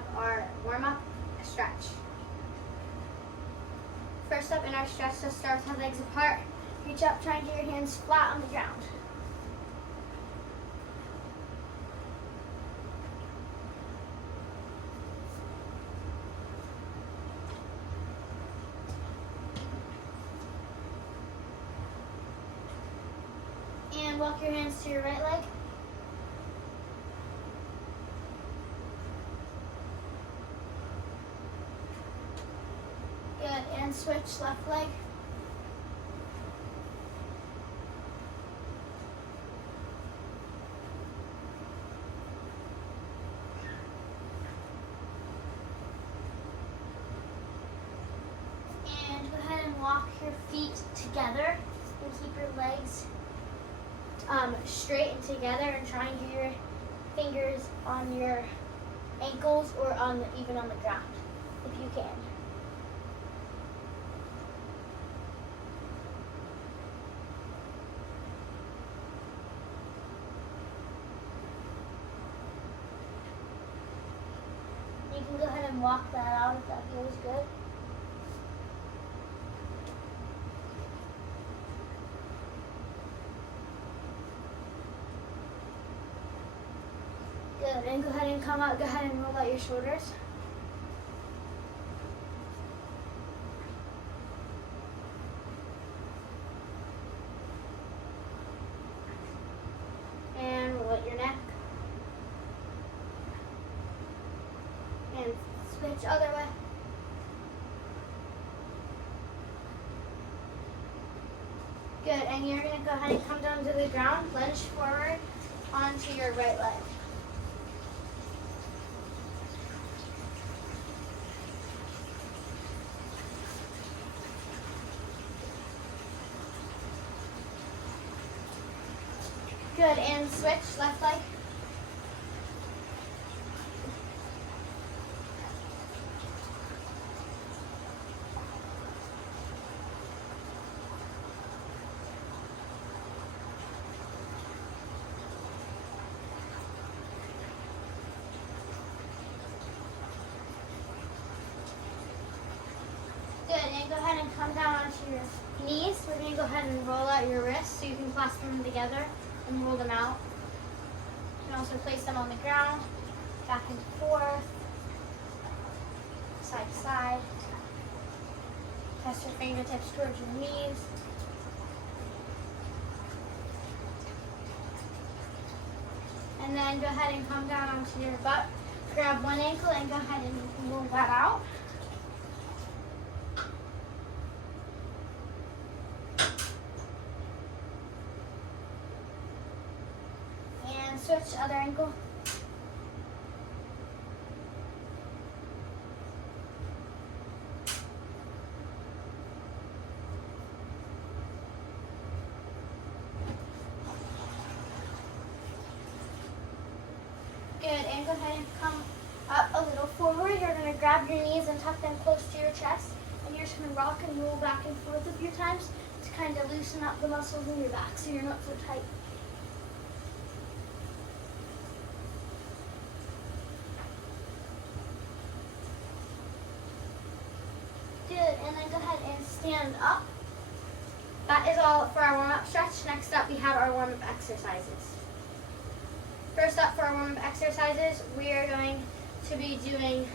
have our warm-up stretch. First up in our stretch, so start with our legs apart. Reach up, try and get your hands flat on the ground. And walk your hands to your right leg. Good, and switch left leg. And go ahead and walk your feet together and keep your legs straight and together, and try and get your fingers on your ankles or even on the ground if you can. You can go ahead and walk that out if that feels good. Good, and go ahead and come out, go ahead and roll out your shoulders. And roll out your neck. And switch other way. Good, and you're going to go ahead and come down to the ground, lunge forward onto your right leg. Good, and switch left leg. Good, and go ahead and come down onto your knees. We're going to go ahead and roll out your wrists so you can clasp them together and roll them out. You can also place them on the ground, back and forth, side to side. Press your fingertips towards your knees. And then go ahead and come down onto your butt. Grab one ankle and go ahead and roll that out. Switch other ankle. Good, and go ahead and come up a little forward. You're going to grab your knees and tuck them close to your chest, and you're just going to rock and roll back and forth a few times to kind of loosen up the muscles in your back so you're not so tight. Good, and then go ahead and stand up. That is all for our warm-up stretch. Next up, we have our warm-up exercises. First up for our warm-up exercises, we are going to be doing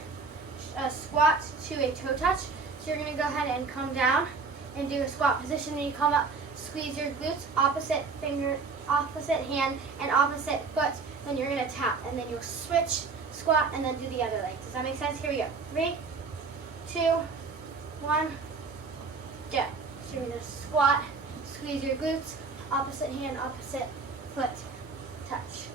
a squat to a toe touch. So you're going to go ahead and come down and do a squat position. When you come up, squeeze your glutes, opposite finger, opposite hand, and opposite foot. Then you're going to tap, and then you'll switch, squat, and then do the other leg. Does that make sense? Here we go. 3, 2, 1, go. So you're going to squat, squeeze your glutes, opposite hand, opposite foot, touch.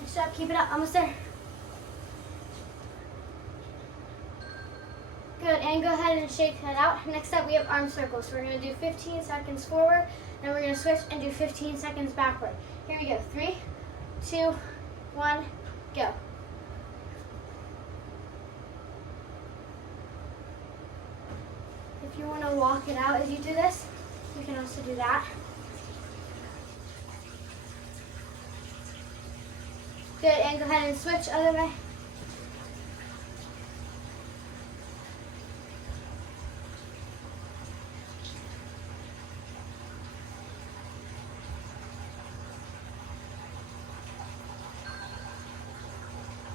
Next up, keep it up, almost there. Good, and go ahead and shake that out. Next up, we have arm circles. So we're going to do 15 seconds forward, then we're going to switch and do 15 seconds backward. Here we go. 3, 2, 1, go. If you want to walk it out as you do this, you can also do that. Good, and go ahead and switch other way.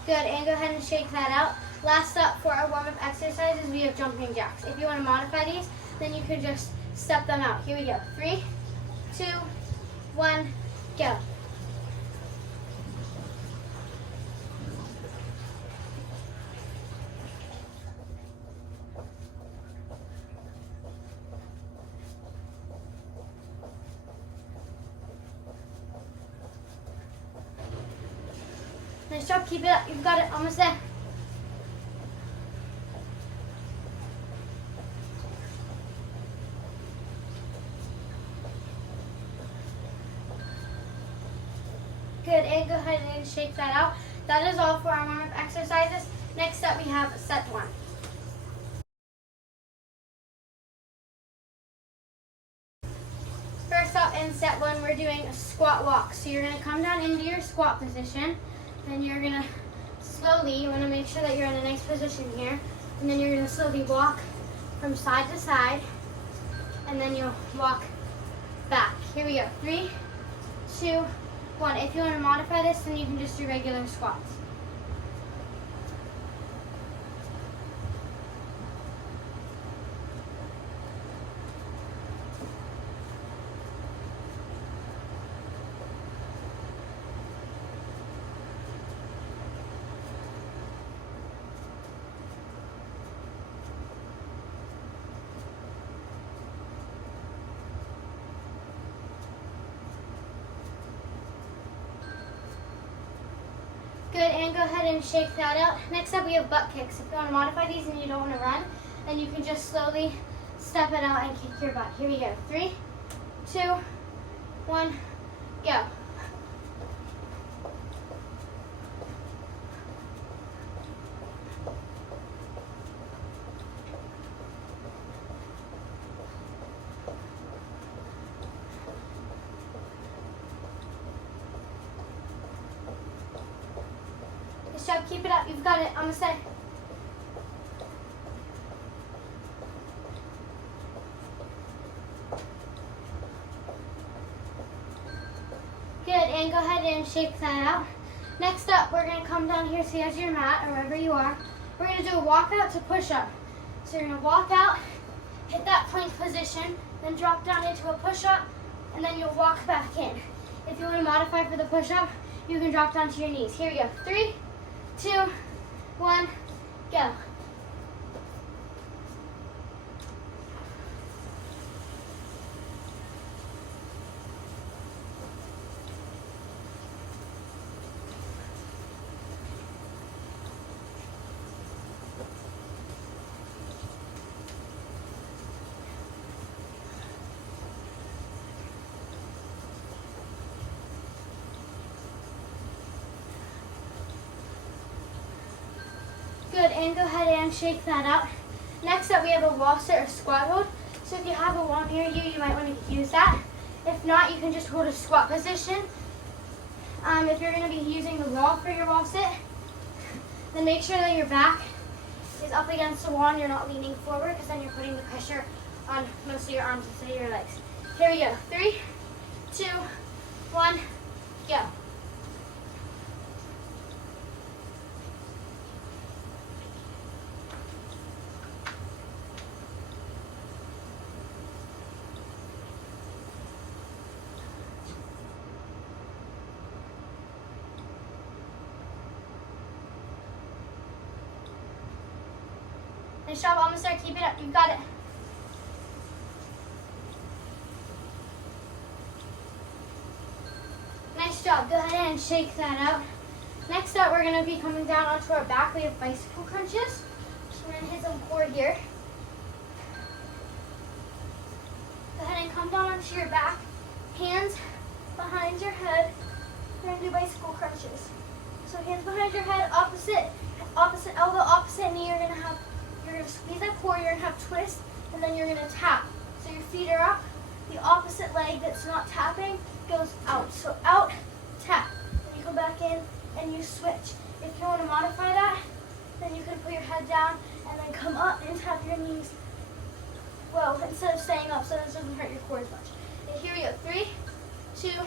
Good, and go ahead and shake that out. Last up for our warm-up exercises, we have jumping jacks. If you want to modify these, then you can just step them out. Here we go. 3, 2, 1, go. Nice job, keep it up. You've got it, almost there. Good, and go ahead and shake that out. That is all for our warm-up exercises. Next up, we have set 1. First up in set 1, we're doing a squat walk. So you're going to come down into your squat position, and you're going to slowly, you want to make sure that you're in a nice position here, and then you're going to slowly walk from side to side, and then you'll walk back. Here we go. 3, 2, 1. If you want to modify this, then you can just do regular squats. Good, and go ahead and shake that out. Next up, we have butt kicks. If you want to modify these and you don't want to run, then you can just slowly step it out and kick your butt. Here we go. 3, 2, 1, go. Nice job, keep it up. You've got it. Almost there. Good, and go ahead and shake that out. Next up, we're going to come down here to the edge of your mat, or wherever you are. We're going to do a walkout to push-up. So you're going to walk out, hit that plank position, then drop down into a push-up, and then you'll walk back in. If you want to modify for the push-up, you can drop down to your knees. Here we go. 3, 2, 1, go. Good, and go ahead and shake that out. Next up, we have a wall sit or squat hold. So if you have a wall near you, you might want to use that. If not, you can just hold a squat position. If you're going to be using the wall for your wall sit, then make sure that your back is up against the wall and you're not leaning forward, because then you're putting the pressure on most of your arms instead of your legs. Here we go. 3, 2, 1, go. Nice job, almost there. Keep it up. You've got it. Nice job. Go ahead and shake that out. Next up, we're going to be coming down onto our back. We have bicycle crunches. So we're going to hit some core here. Go ahead and come down onto your back. Hands behind your head. We're gonna do bicycle crunches. So hands behind your head, opposite elbow, opposite knee. You're gonna squeeze that core. You're gonna have twist, and then you're gonna tap. So your feet are up. The opposite leg that's not tapping goes out. So out, tap. Then you go back in and you switch. If you want to modify that, then you can put your head down and then come up and tap your knees. Well, instead of staying up, so this doesn't hurt your core as much. And here we go. 3, 2,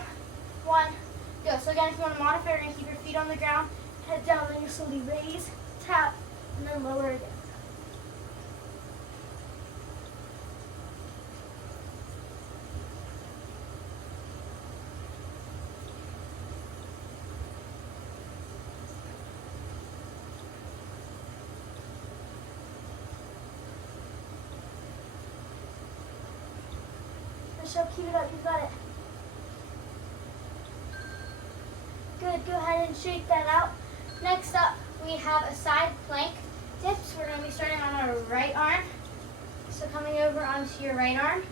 1, go. So again, if you want to modify, you're going to keep your feet on the ground, head down, then you slowly raise, tap, and then lower again. Michelle, keep it up, you've got it. Good, go ahead and shake that out. Next up, we have a side plank dips. We're going to be starting on our right arm. So coming over onto your right arm,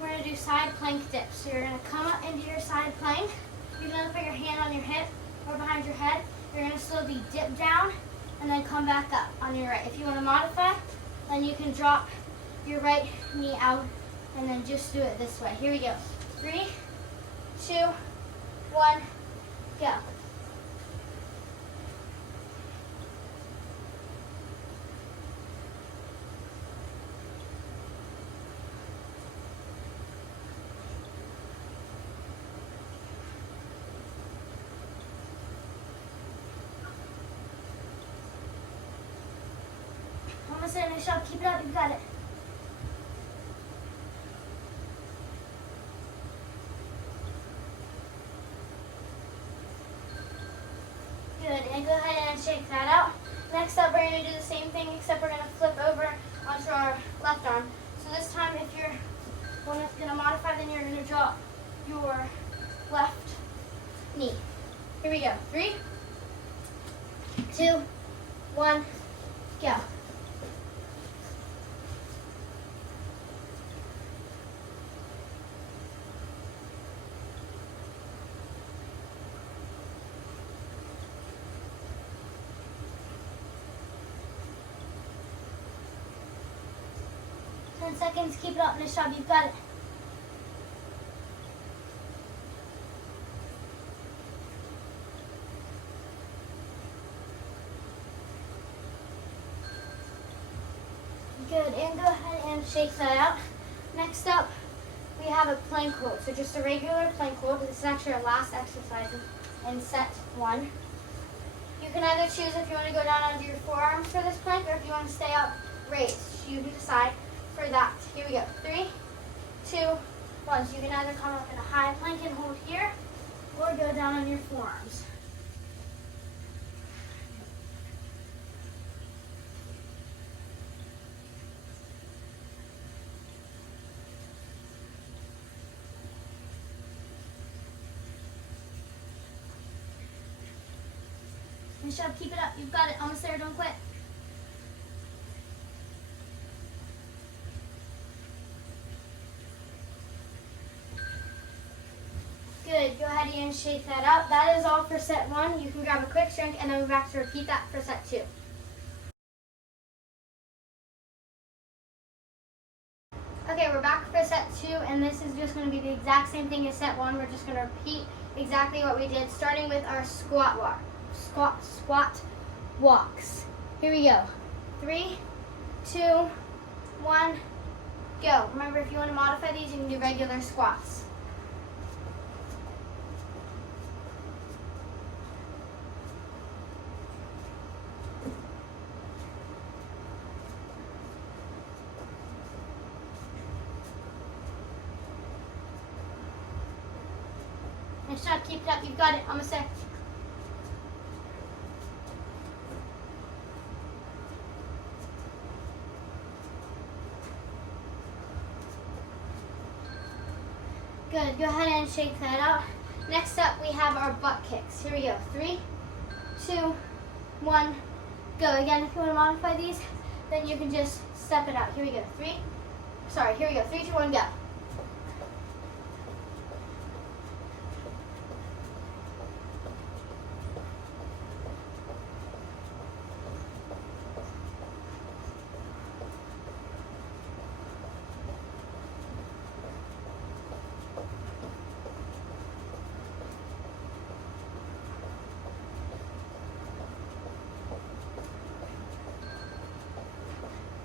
we're going to do side plank dips. So you're going to come up into your side plank. You're going to put your hand on your hip or behind your head. You're going to slowly dip down and then come back up on your right. If you want to modify, then you can drop your right knee out and then just do it this way. Here we go. 3, 2, 1, go. Almost there, Michelle. Keep it up. You've got it. Good, and go ahead and shake that out. Next up, we're going to do the same thing, except we're going to flip over onto our left arm. So this time, if you're going to modify, then you're going to drop your left knee. Here we go. 3, 2, 1, go. Seconds, keep it up, nice job, you've got it. Good, and go ahead and shake that out. Next up, we have a plank hold. So just a regular plank hold. This is actually our last exercise in set 1. You can either choose if you want to go down onto your forearms for this plank or if you want to stay up raised. You decide. For that. Here we go. 3, 2, 1. So you can either come up in a high plank and hold here, or go down on your forearms. Michelle, keep it up. You've got it. Almost there. Don't quit. Good, go ahead and shake that out. That is all for set 1. You can grab a quick drink and then we're back to repeat that for set 2. Okay, we're back for set 2 and this is just going to be the exact same thing as set 1. We're just going to repeat exactly what we did, starting with our squat walks. Here we go. 3, 2, 1, go. Remember, if you want to modify these, you can do regular squats. Nice job, keep it up, you've got it, almost there. Good, go ahead and shake that out. Next up, we have our butt kicks. Here we go, 3, 2, 1, go. Again, if you want to modify these, then you can just step it out. Here we go, 3, 2, 1, go.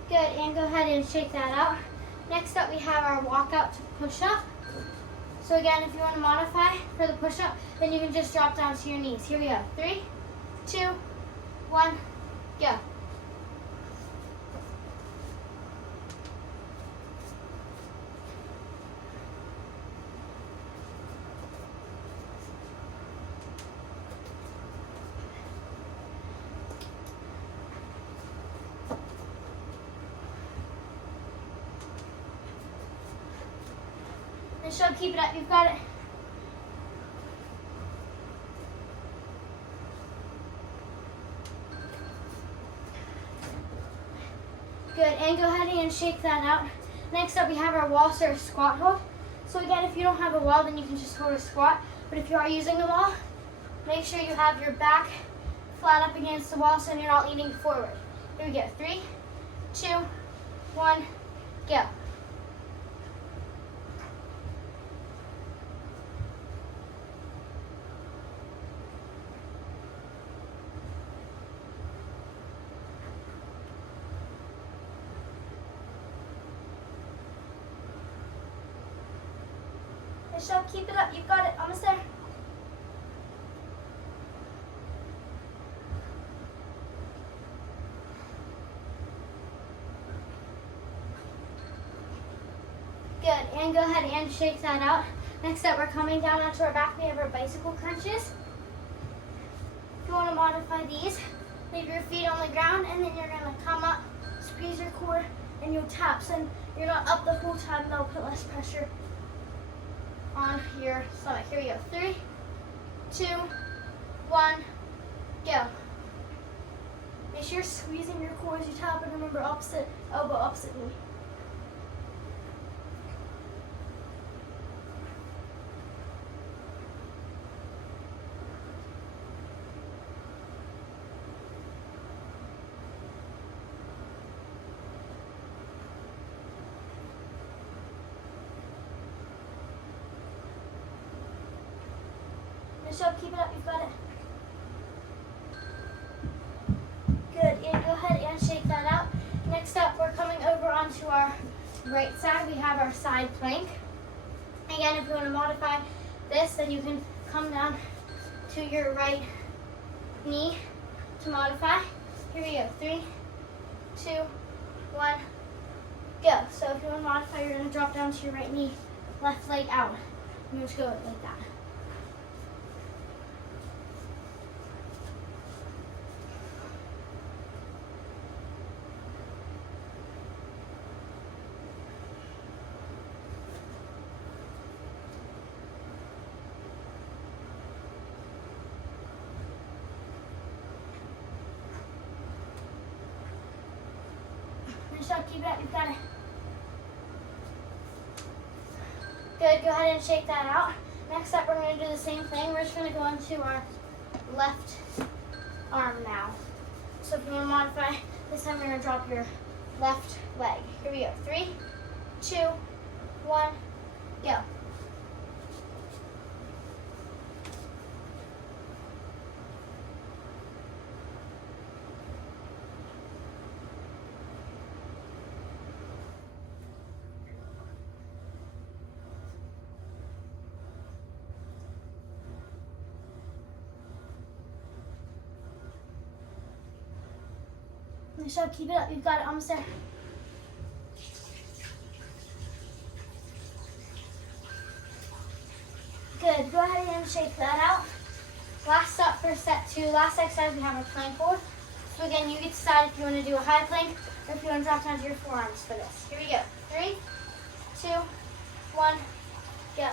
Good, and go ahead and shake that out. Next up, we have our walkout to push-up. So again, if you want to modify for the push-up, then you can just drop down to your knees. Here we go. 3, 2, 1, go. Nice job, keep it up, you've got it. Good, and go ahead and shake that out. Next up, we have our wall or squat hold. So again, if you don't have a wall, then you can just hold a squat. But if you are using a wall, make sure you have your back flat up against the wall so you're not leaning forward. Here we go, 3, 2, 1, go. Nice job, keep it up, you've got it, almost there. Good, and go ahead and shake that out. Next up, we're coming down onto our back. We have our bicycle crunches. If you want to modify these, leave your feet on the ground, and then you're going to come up, squeeze your core, and you'll tap. So you're not up the whole time, that'll put less pressure on your stomach. Here we go. 3, 2, 1, go. Make sure you're squeezing your core as you tap, and remember opposite elbow, opposite knee. Nice job, keep it up, you've got it. Good, and go ahead and shake that out. Next up, we're coming over onto our right side. We have our side plank. Again, if you want to modify this, then you can come down to your right knee to modify. Here we go, 3, 2, 1, go. So if you want to modify, you're going to drop down to your right knee, left leg out. And just go like that. Nice job, keep it up, you've got it. Good, go ahead and shake that out. Next up, we're going to do the same thing. We're just going to go into our left arm now. So if you want to modify, this time you're going to drop your left leg. Here we go, 3, 2, 1, go. Nice job, keep it up, you've got it, almost there. Good, go ahead and shake that out. Last up for set 2, last exercise, we have our plank hold. So again, you get to decide if you want to do a high plank or if you want to drop down to your forearms for this. Here we go, 3, 2, 1, go.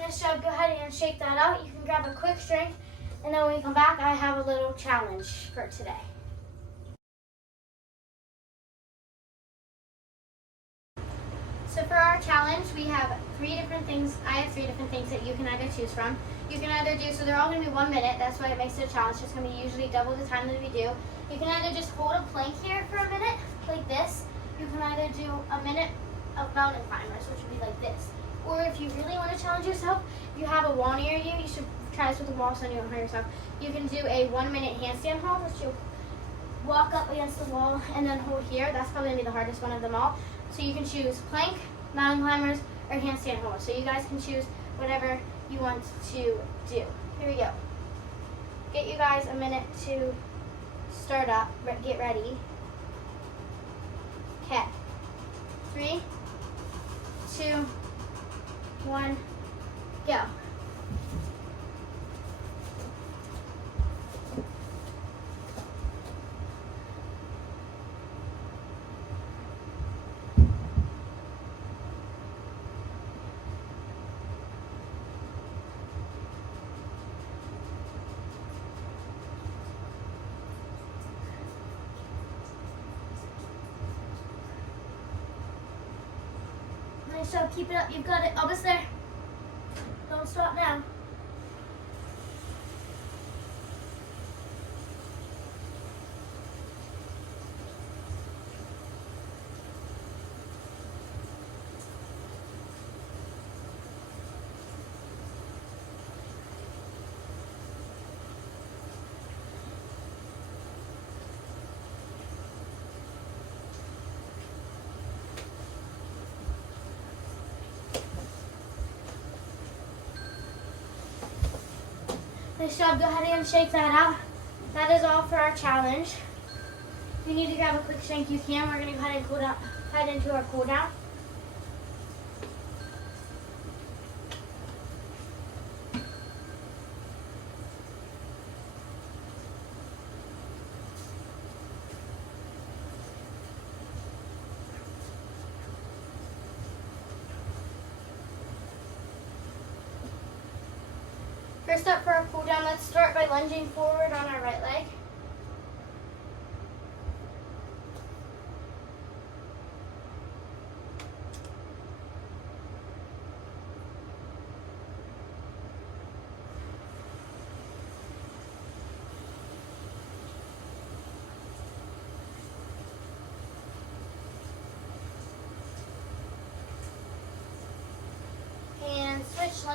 Nice job, go ahead and shake that out. You can grab a quick drink, and then when we come back, I have a little challenge for today. So for our challenge, we have three different things. I have three different things that you can either choose from. You can either do, so they're all going to be 1 minute. That's why it makes it a challenge. It's going to be usually double the time that we do. You can either just hold a plank here for a minute, like this. You can either do a minute of mountain climbers, which would be like this. Or if you really want to challenge yourself, if you have a wall near you, you should try this with a wall so you don't hurt yourself. You can do a 1 minute handstand hold, which you walk up against the wall and then hold here. That's probably going to be the hardest one of them all. So you can choose plank, mountain climbers, or handstand hold. So you guys can choose whatever you want to do. Here we go. Get you guys a minute to start up, get ready. Okay. 3, 2, 1, go. Nice job, keep it up, you've got it, almost there. Don't stop now. Nice job, go ahead and shake that out. That is all for our challenge. If you need to grab a quick shake, you can. We're going to go ahead and cool down, head into our cool down. First up for our cool down, let's start by lunging forward on our right leg. And switch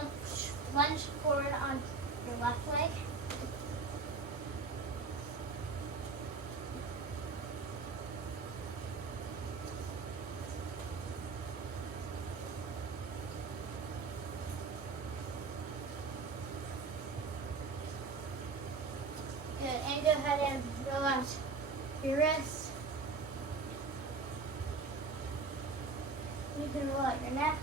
lunge forward on your left leg. Good, and go ahead and relax your wrists. You can roll out your neck.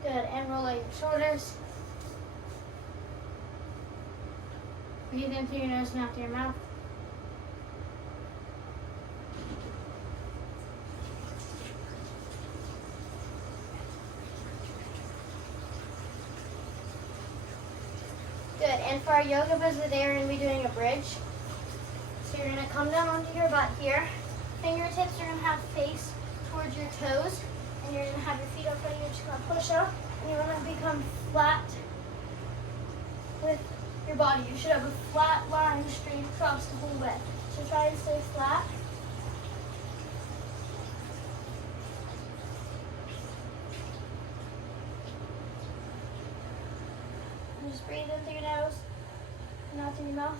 Good, and roll out your shoulders. Breathe in through your nose and out through your mouth. Good, and for our yoga pose today, we're going to be doing a bridge. So you're going to come down onto your butt here. Fingertips are going to have face towards your toes. And you're going to have your feet up and you're just going to push up. And you're going to become flat with your body. You should have a flat line straight across the whole way. So try and stay flat. And just breathe in through your nose and out through your mouth.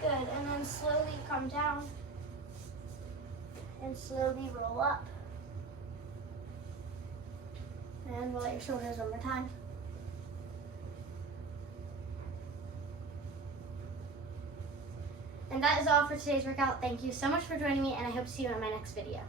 Good, and then slowly come down and slowly roll up. And roll out your shoulders one more time. And that is all for today's workout. Thank you so much for joining me, and I hope to see you in my next video.